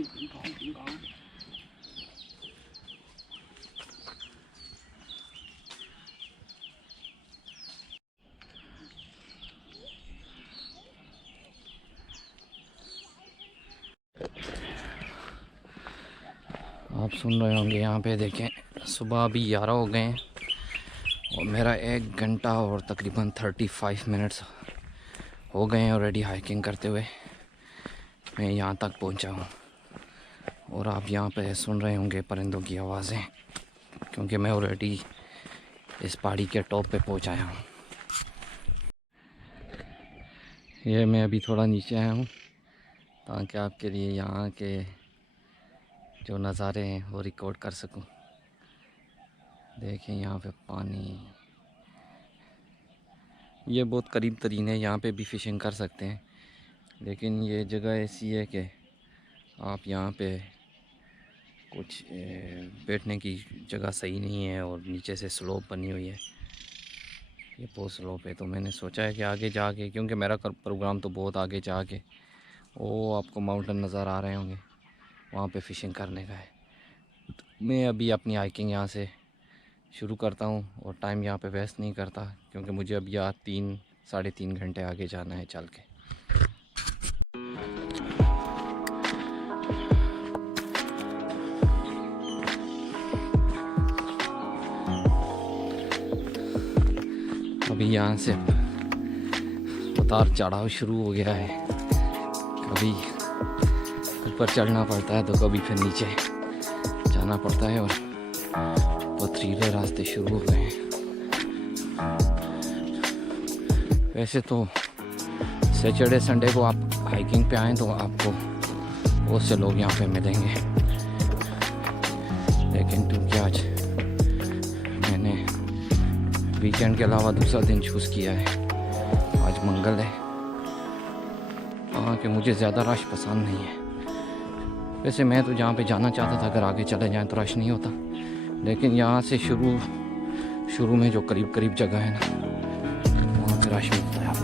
आप सुन रहे होंगे यहाँ पे देखें, सुबह अभी 11 हो गए हैं और मेरा 1 घंटा और तकरीबन 35 मिनट्स हो गए हैं ऑलरेडी हाइकिंग करते हुए। मैं यहाँ तक पहुँचा हूँ और आप यहाँ पे सुन रहे होंगे परिंदों की आवाज़ें, क्योंकि मैं ऑलरेडी इस पहाड़ी के टॉप पे पहुँच आया हूँ। ये मैं अभी थोड़ा नीचे आया हूँ ताकि आपके लिए यहाँ के जो नज़ारे हैं वो रिकॉर्ड कर सकूँ। देखें यहाँ पे पानी, ये बहुत करीब तरीन है, यहाँ पे भी फ़िशिंग कर सकते हैं, लेकिन ये जगह ऐसी है कि आप यहाँ पे कुछ बैठने की जगह सही नहीं है और नीचे से स्लोप बनी हुई है, ये बहुत स्लोप है। तो मैंने सोचा है कि आगे जाके, क्योंकि मेरा प्रोग्राम तो बहुत आगे जाके वो आपको माउंटेन नज़र आ रहे होंगे, वहाँ पे फ़िशिंग करने का है। तो मैं अभी अपनी हाइकिंग यहाँ से शुरू करता हूँ और टाइम यहाँ पे वेस्ट नहीं करता, क्योंकि मुझे अब यहाँ 3-3.5 घंटे आगे जाना है चल के। अभी यहाँ से उतार चढ़ाव शुरू हो गया है, कभी ऊपर चढ़ना पड़ता है तो कभी फिर नीचे जाना पड़ता है और पथरीले रास्ते शुरू हो गए हैं। वैसे तो सैटरडे संडे को आप हाइकिंग पे आएँ तो आपको बहुत से लोग यहाँ पे मिलेंगे, लेकिन क्योंकि आज मैंने वीकेंड के अलावा दूसरा दिन चूज़ किया है, आज मंगल है, कि मुझे ज़्यादा रश पसंद नहीं है। वैसे मैं तो जहाँ पे जाना चाहता था, अगर आगे चले जाएं तो रश नहीं होता, लेकिन यहाँ से शुरू में जो करीब जगह है ना, वहाँ पे रश मिलता है। आप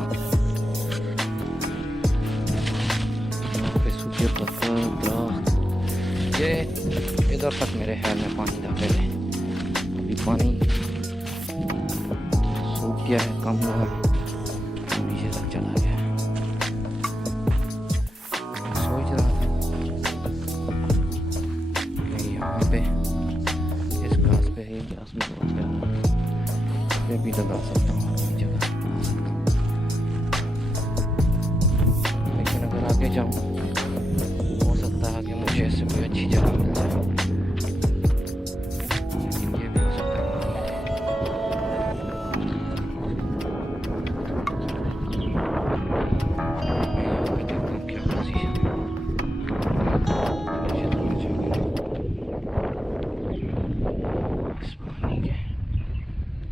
यहाँ पे सूखे पत्थर, दरख्त, ये इधर तक मेरे ख्याल में पानी था पहले, अभी पानी सूख गया है, कम हुआ है, नीचे तक चला गया है। सोच रहा था कि यहाँ पे इस घास पे ही घास में बहुत प्यारा ये भी लगा सकता हूँ अपनी जगह, लेकिन अगर आगे जाऊँ हो सकता है कि मुझे ऐसे कोई अच्छी जगह मिल जाए, लेकिन ये भी हो सकता है क्या पोजीशन है।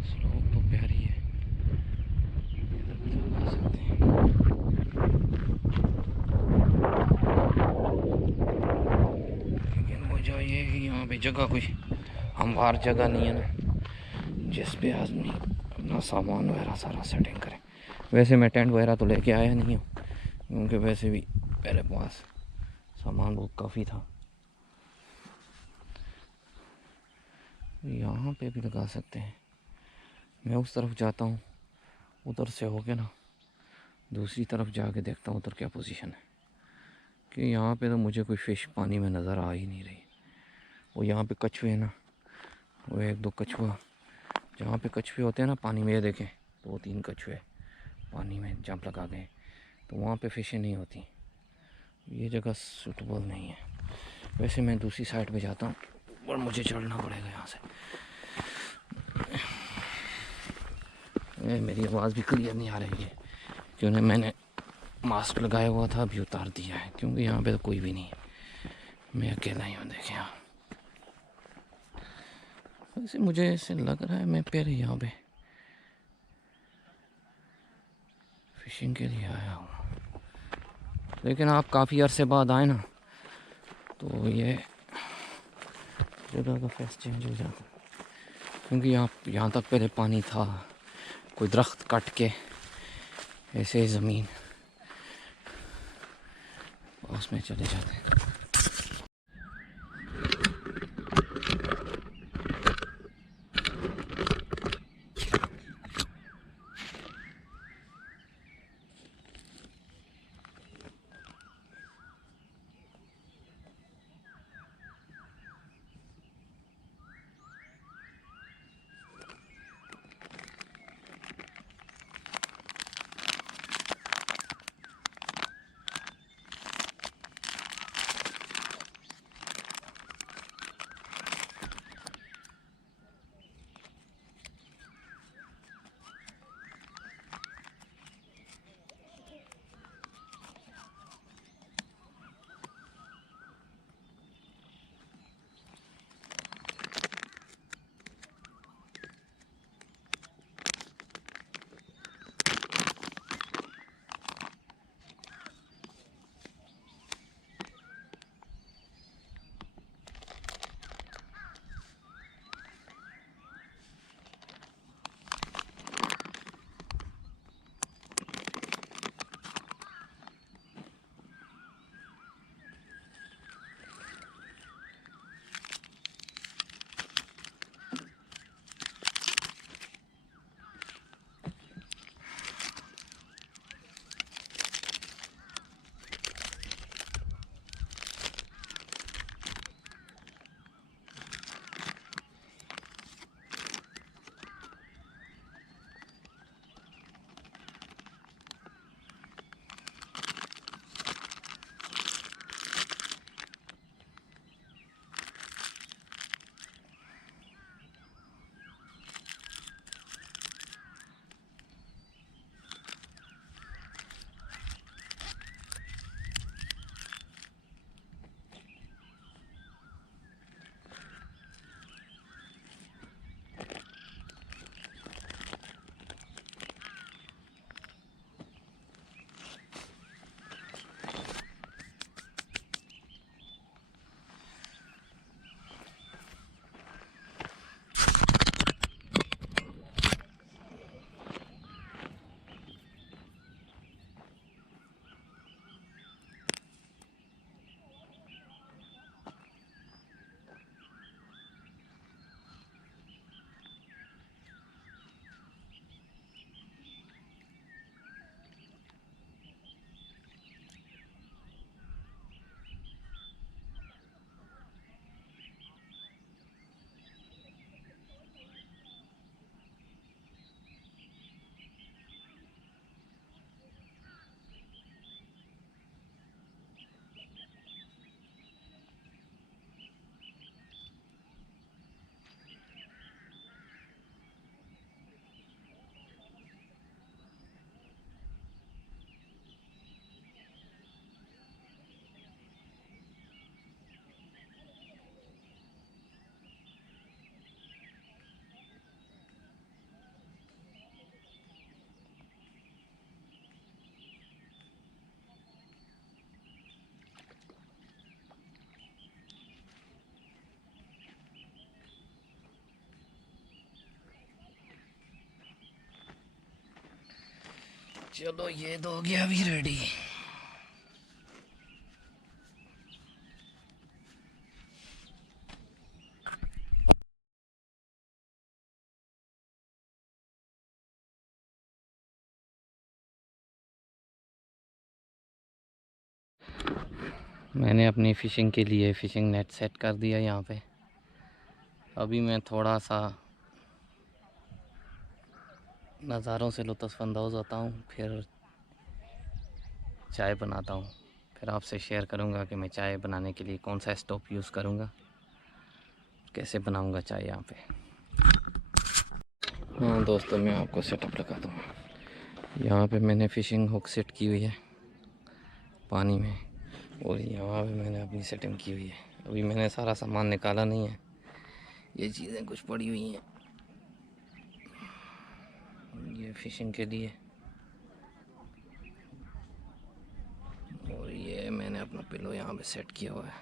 स्लोप तो प्यारी है, इधर भी लगा सकते हैं। लेकिन वजह ये है कि यहाँ पे जगह कोई हमवार जगह नहीं है ना, जिस पे आदमी अपना सामान वगैरह सारा सेटिंग करे। वैसे मैं टेंट वगैरह तो लेके आया नहीं हूँ, क्योंकि वैसे भी मेरे पास सामान बहुत काफ़ी था। यहाँ पे भी लगा सकते हैं। मैं उस तरफ जाता हूँ, उधर से होके ना दूसरी तरफ जाके देखता हूँ उधर क्या पोजीशन है, कि यहाँ पे तो मुझे कोई फ़िश पानी में नज़र आ ही नहीं रही। वो यहाँ पे कछुए हैं ना, वो 1-2 कछुआ, जहाँ पे कछुए होते हैं ना पानी में, ये देखें 2-3 कछुए पानी में जंप लगा गए, तो वहाँ पे फ़िशें नहीं होती। ये जगह सूटेबल नहीं है। वैसे मैं दूसरी साइड पे जाता हूँ और मुझे चढ़ना पड़ेगा यहाँ से। मेरी आवाज़ भी क्लियर नहीं आ रही है, क्योंकि मैंने मास्क लगाया हुआ था, अभी उतार दिया है, क्योंकि यहाँ पे तो कोई भी नहीं है, मैं अकेला ही हूँ। देखें यहाँ, वैसे मुझे ऐसे लग रहा है मैं पहले यहाँ पे फ़िशिंग के लिए आया हूँ, लेकिन आप काफ़ी अरसे बाद आए ना तो ये जगह का फेस चेंज हो जाता, क्योंकि यहाँ तक पहले पानी था, कोई दरख्त काट के ऐसे ज़मीन उसमें चले जाते हैं। चलो ये तो हो गया अभी रेडी। मैंने अपनी फ़िशिंग के लिए फ़िशिंग नेट सेट कर दिया यहाँ पे। अभी मैं थोड़ा सा नज़ारों से लुत्फ़अंदोज़ होता हूँ, फिर चाय बनाता हूँ। फिर आपसे शेयर करूँगा कि मैं चाय बनाने के लिए कौन सा स्टोव यूज़ करूँगा, कैसे बनाऊँगा चाय यहाँ पे। हाँ दोस्तों, मैं आपको सेटअप लगा दूँ। यहाँ पे मैंने फ़िशिंग हुक सेट की हुई है पानी में, और यहाँ पे मैंने अपनी सेटिंग की हुई है। अभी मैंने सारा सामान निकाला नहीं है, ये चीज़ें कुछ पड़ी हुई हैं ये फ़िशिंग के लिए, और ये मैंने अपना पिलो यहाँ पे सेट किया हुआ है।